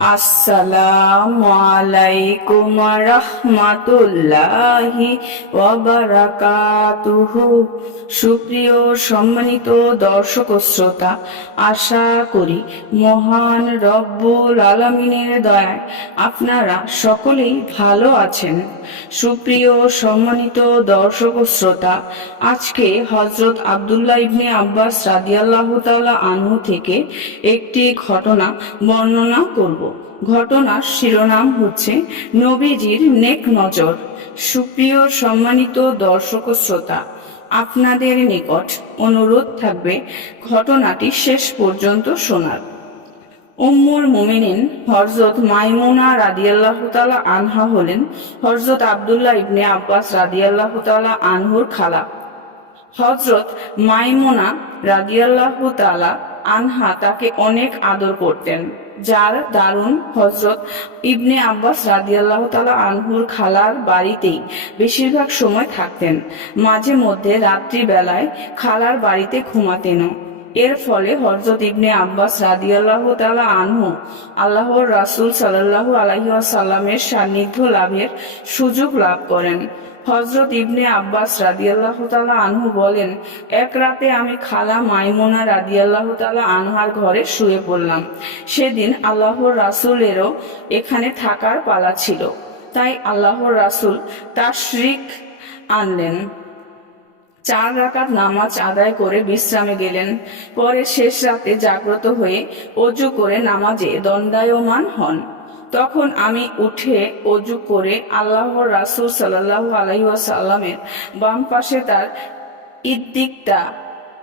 আসসালামু আলাইকুম রহমাতুল্লাহি ওয়াবারাকাতুহু সুপ্রিয় সম্মানিত দর্শক শ্রোতা, আশা করি মহান রব্বুল আলমিনের দয়ায় আপনারা সকলেই ভালো আছেন। সুপ্রিয় সম্মানিত দর্শক শ্রোতা, আজকে হজরত আবদুল্লাহ ইবনে আব্বাস রাদিয়াল্লাহু তাআলা আনহু থেকে একটি ঘটনা বর্ণনা করব। ঘটনার শিরোনাম হচ্ছে নবীজির নেক নজর। সুপ্রিয় সম্মানিত দর্শক শ্রোতা, আপনাদের নিকট অনুরোধ থাকবে ঘটনাটি শেষ পর্যন্ত শোনার। উম্মুল মুমিনিন হজরত মাইমুনা রাদিয়াল্লাহ তাআলা আনহা হলেন হরজত আব্দুল্লাহ ইবনে আব্বাস রাদিয়াল্লাহ তাআলা আনহুর খালা। হজরত মাইমুনা রাদিয়াল্লাহু তাআলা আনহা তাকে অনেক আদর করতেন, যার দারুণ হজরত ইবনে আব্বাস রাদিয়াল্লাহ তালা আনহুর খালার বাড়িতেই বেশিরভাগ সময় থাকতেন। মাঝে মধ্যে রাত্রিবেলায় খালার বাড়িতে ঘুমাতেনও। এর ফলে হজরত ইবনে আব্বাস রাদিয়াল্লাহু তাআলা আনহু আল্লাহর রাসূল সাল্লাল্লাহু আলাইহি ওয়াসাল্লামের সান্নিধ্য লাভের সুযোগ লাভ করেন। হজরত ইবনে আব্বাস রাদিয়াল্লাহু তালা আনহু বলেন, এক রাতে আমি খালা মাইমুনা রাদিয়াল্লাহু তালা আনহার ঘরে শুয়ে পড়লাম। সেদিন আল্লাহর রাসূলেরও এখানে থাকার পালা ছিল। তাই আল্লাহর রাসূল তার শ্রিক আনলেন। চার রাকাত নামাজ আদায় করে বিশ্রামে গেলেন। পরে শেষ রাতে জাগ্রত হয়ে অজু করে নামাজে দণ্ডায়মান হন। তখন আমি উঠে অজু করে আল্লাহর রাসূল সাল্লাল্লাহু আলাইহি ওয়াসাল্লামের বাম পাশে তার ইদ্দিকটা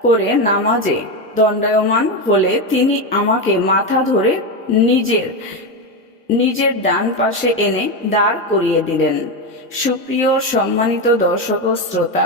করে নামাজে দণ্ডায়মান হলে তিনি আমাকে মাথা ধরে নিজের নিজের ডান পাশে এনে দাঁড় করিয়ে দিলেন। সুপ্রিয় সম্মানিত দর্শক শ্রোতা